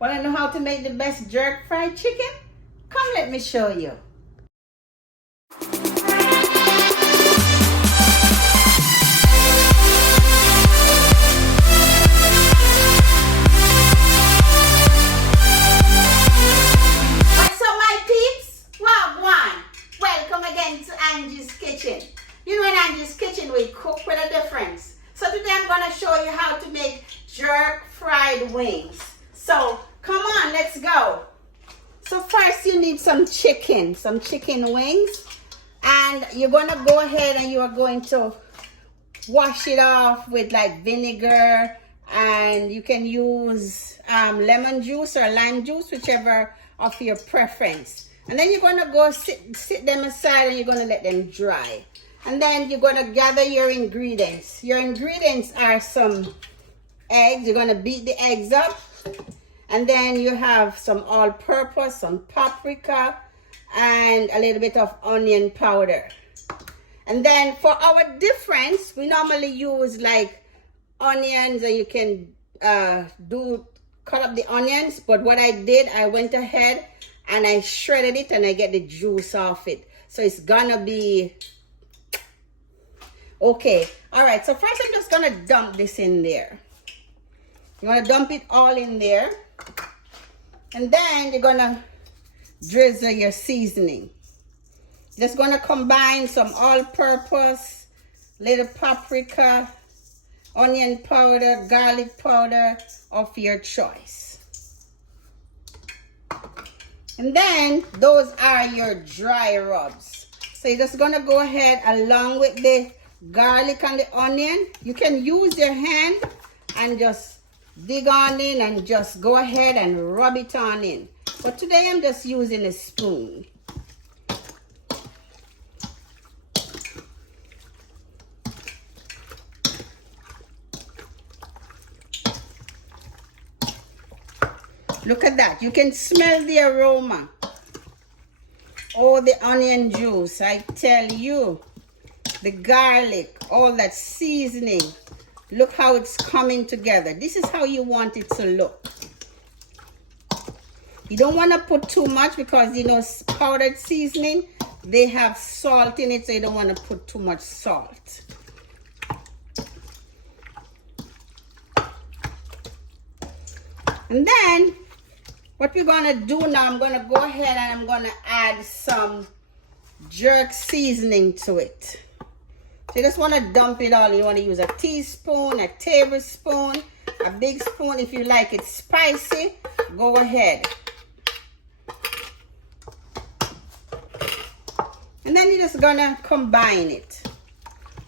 Want to know how to make the best jerk fried chicken? Come let me show you. What's up my peeps? Wagwan! Welcome again to Angie's Kitchen. You know in Angie's Kitchen we cook with a difference. So today I'm going to show you how to make jerk fried wings. So come on, let's go. So first you need some chicken wings, and you're going to go ahead and you are going to wash it off with like vinegar, and you can use lemon juice or lime juice, whichever of your preference. And then you're going to go sit them aside and you're going to let them dry. And then you're going to gather your ingredients. Your ingredients are some eggs. You're going to beat the eggs up. And then you have some all-purpose, some paprika, and a little bit of onion powder. And then for our difference, we normally use like onions, and you can cut up the onions. But what I did, I went ahead and I shredded it and I get the juice off it. So it's gonna be okay. All right, so first I'm just gonna dump this in there. You wanna dump it all in there. And then you're gonna drizzle your seasoning. Just gonna combine some all-purpose, little paprika, onion powder, garlic powder of your choice. And then those are your dry rubs. So you're just gonna go ahead along with the garlic and the onion. You can use your hand and just dig on in and just go ahead and rub it on in. But today I'm just using a spoon. Look at that. You can smell the aroma. Oh, the onion juice. I tell you, the garlic, all that seasoning. Look how it's coming together. This is how you want it to look. You don't want to put too much because, you know, powdered seasoning, they have salt in it, so you don't want to put too much salt. And then, what we're going to do now, I'm going to go ahead and I'm going to add some jerk seasoning to it. So you just want to dump it all. You want to use a teaspoon, a tablespoon, a big spoon. If you like it spicy, go ahead. And then you're just going to combine it.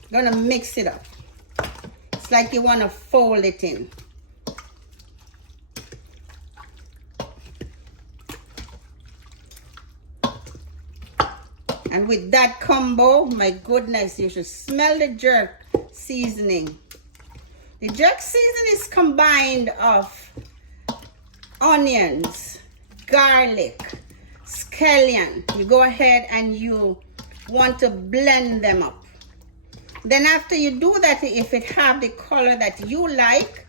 You're going to mix it up. It's like you want to fold it in. And with that combo, my goodness, you should smell the jerk seasoning. The jerk seasoning is combined of onions, garlic, scallion. You go ahead and you want to blend them up. Then after you do that, if it have the color that you like,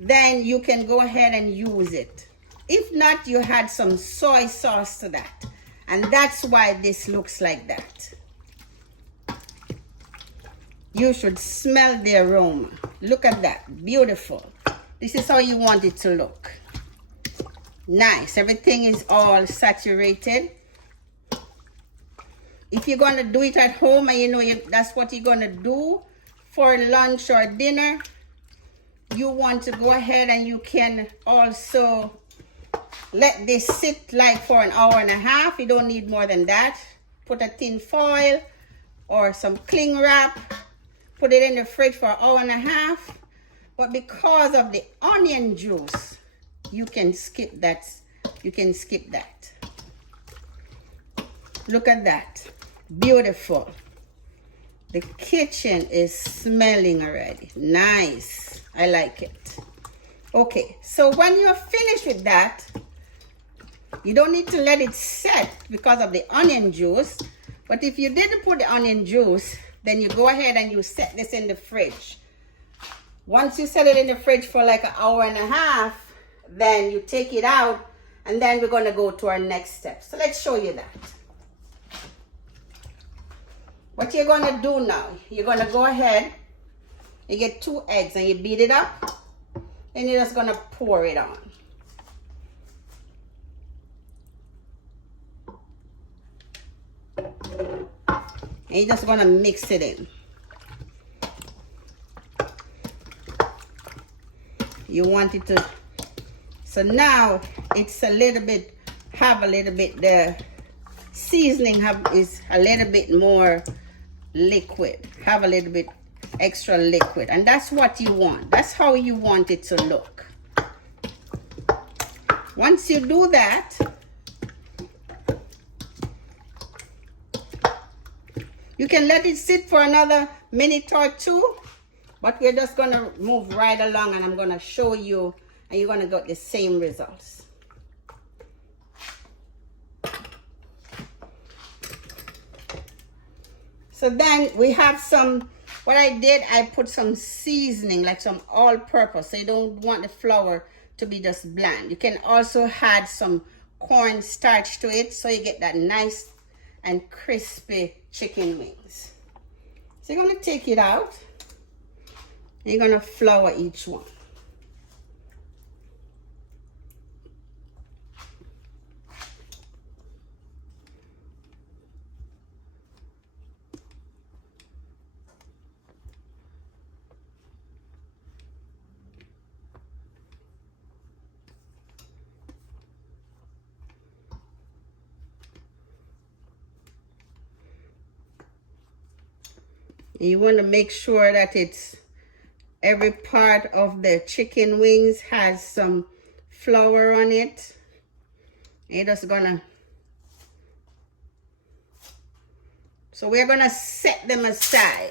then you can go ahead and use it. If not, you add some soy sauce to that. And that's why this looks like that. You should smell the aroma. Look at that. Beautiful. This is how you want it to look. Nice. Everything is all saturated. If you're going to do it at home and you know that's what you're going to do for lunch or dinner, you want to go ahead and you can also let this sit like for an hour and a half. You don't need more than that. Put a tin foil or some cling wrap. Put it in the fridge for an hour and a half. But because of the onion juice, you can skip that. You can skip that. Look at that. Beautiful. The kitchen is smelling already. Nice. I like it. Okay, so when you're finished with that, you don't need to let it set because of the onion juice. But if you didn't put the onion juice, then you go ahead and you set this in the fridge. Once you set it in the fridge for like an hour and a half, then you take it out, and then we're going to go to our next step. So let's show you that. What you're going to do now, you're going to go ahead, you get 2 eggs and you beat it up, and you're just going to pour it on. And you're just going to mix it in. You want it to, so now it's a little bit, the seasoning is a little bit more liquid, have a little bit extra liquid, and that's what you want. That's how you want it to look. Once you do that, you can let it sit for another minute or 2, but we're just gonna move right along, and I'm gonna show you, and you're gonna get the same results. So then we have some, what I did, I put some seasoning, like some all-purpose, so you don't want the flour to be just bland. You can also add some corn starch to it, so you get that nice and crispy chicken wings. So you're going to take it out, and you're going to flour each one. You want to make sure that it's every part of the chicken wings has some flour on it. You're just gonna, so we're gonna set them aside.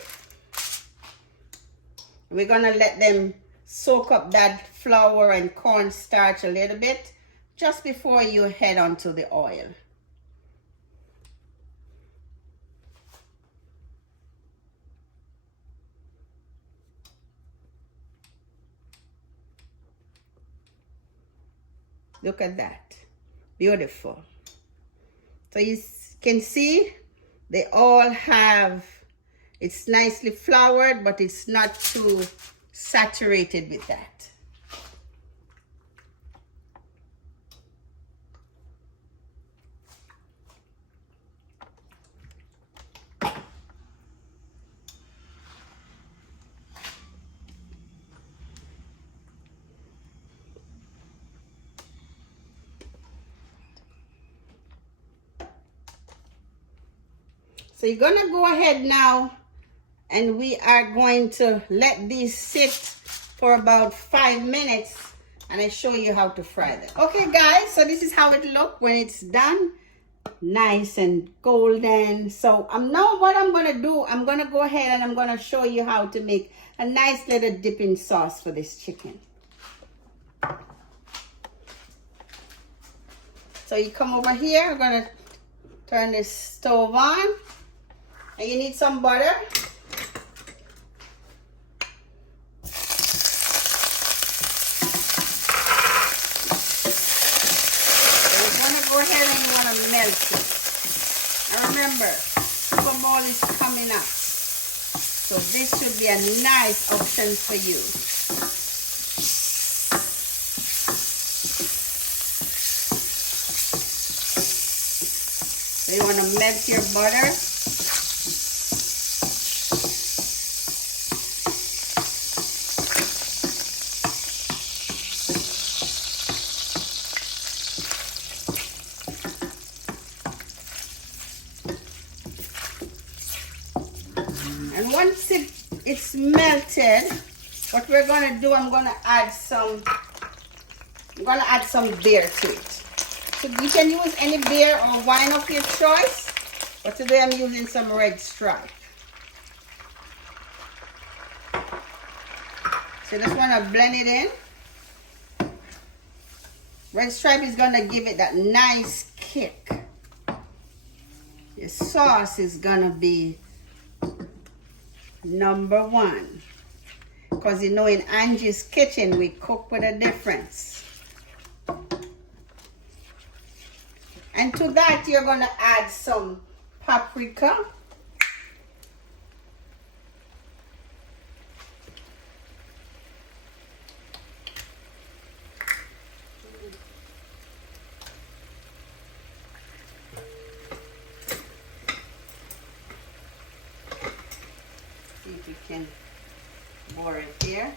We're gonna let them soak up that flour and cornstarch a little bit just before you head onto the oil. Look at that. Beautiful. So you can see they all have, it's nicely floured, but it's not too saturated with that. So you're gonna go ahead now, and we are going to let these sit for about 5 minutes, and I show you how to fry them. Okay guys, so this is how it looks when it's done. Nice and golden. So now what I'm gonna do, I'm gonna go ahead and I'm gonna show you how to make a nice little dipping sauce for this chicken. So you come over here, I'm gonna turn this stove on. And you need some butter. So you want to go ahead and you want to melt it. And remember, Super Bowl is coming up, so this should be a nice option for you. So you want to melt your butter. And once it's melted, what we're gonna do, I'm gonna add some beer to it. So you can use any beer or wine of your choice, but today I'm using some Red Stripe. So just wanna blend it in. Red Stripe is gonna give it that nice kick. Your sauce is gonna be #1, because you know in Angie's Kitchen we cook with a difference. And to that, you're going to add some paprika. See if you can pour it here.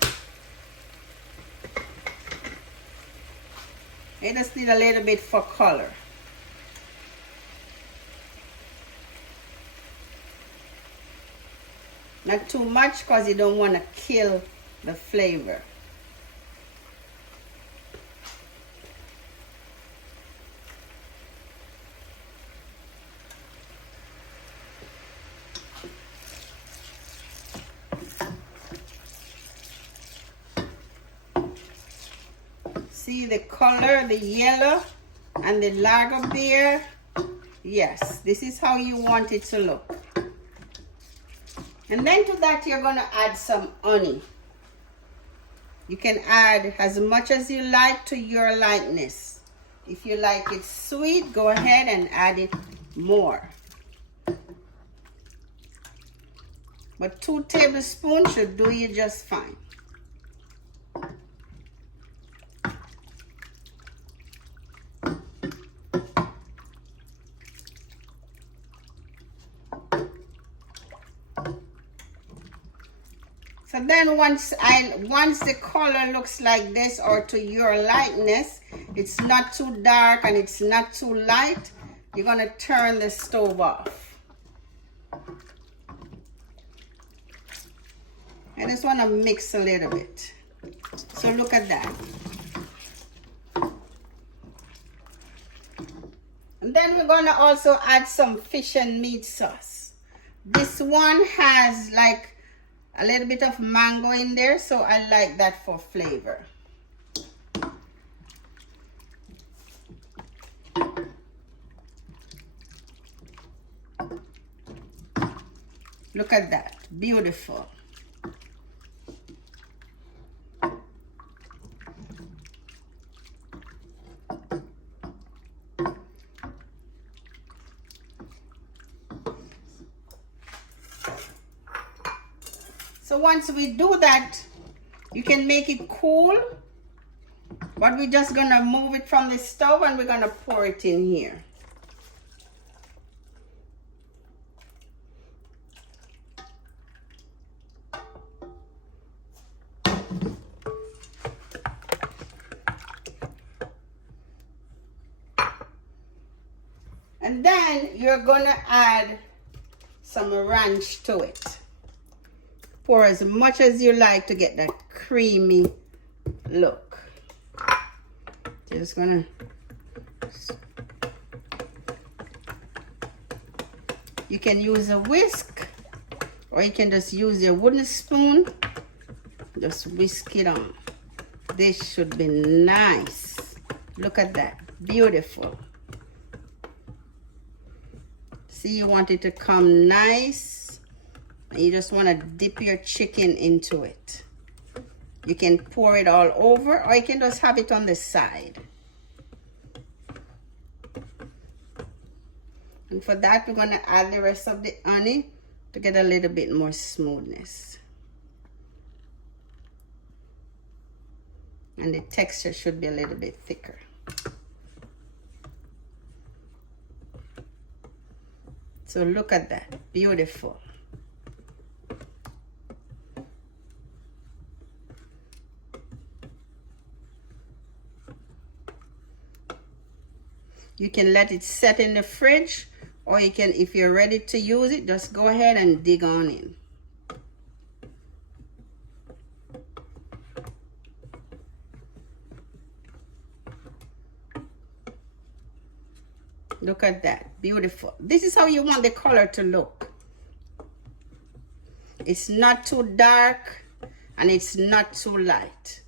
I just need a little bit for color. Not too much because you don't want to kill the flavor. See the color, the yellow and the lager beer? Yes, this is how you want it to look. And then to that, you're going to add some honey. You can add as much as you like to your likeness. If you like it sweet, go ahead and add it more. But 2 tablespoons should do you just fine. So then once the color looks like this or to your likeness, it's not too dark and it's not too light, you're going to turn the stove off. I just want to mix a little bit. So look at that. And then we're going to also add some fish and meat sauce. This one has like a little bit of mango in there, so I like that for flavor. Look at that, beautiful. So once we do that, you can make it cool, but we're just gonna move it from the stove and we're gonna pour it in here. And then you're gonna add some ranch to it. Pour as much as you like to get that creamy look. Just gonna you can use a whisk or you can just use your wooden spoon. Just whisk it on. This should be nice. Look at that, beautiful. See, you want it to come nice. You just want to dip your chicken into it. You can pour it all over or you can just have it on the side. And for that, we're going to add the rest of the honey to get a little bit more smoothness. And the texture should be a little bit thicker. So look at that, beautiful. You can let it set in the fridge, or you can, if you're ready to use it, just go ahead and dig on in. Look at that, beautiful. This is how you want the color to look. It's not too dark and it's not too light.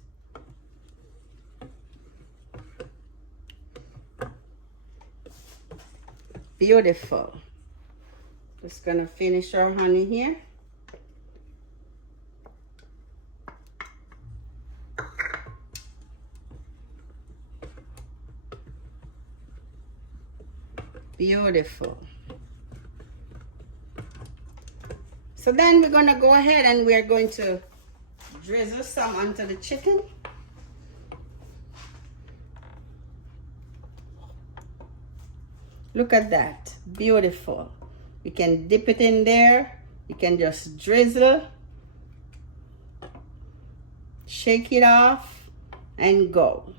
Beautiful. Just gonna finish our honey here. Beautiful. So then we're going to go ahead and we're going to drizzle some onto the chicken. Look at that. Beautiful. You can dip it in there. You can just drizzle. Shake it off and go.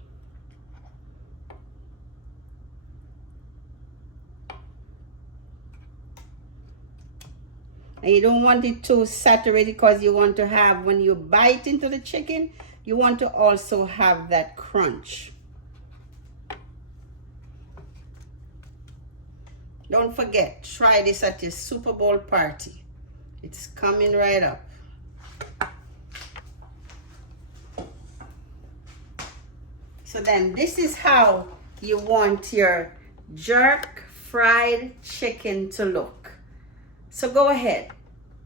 And you don't want it too saturated because you want to have, when you bite into the chicken, you want to also have that crunch. Don't forget, try this at your Super Bowl party. It's coming right up. So then this is how you want your jerk fried chicken to look. So go ahead,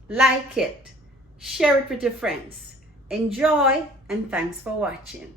like it, share it with your friends. Enjoy, and thanks for watching.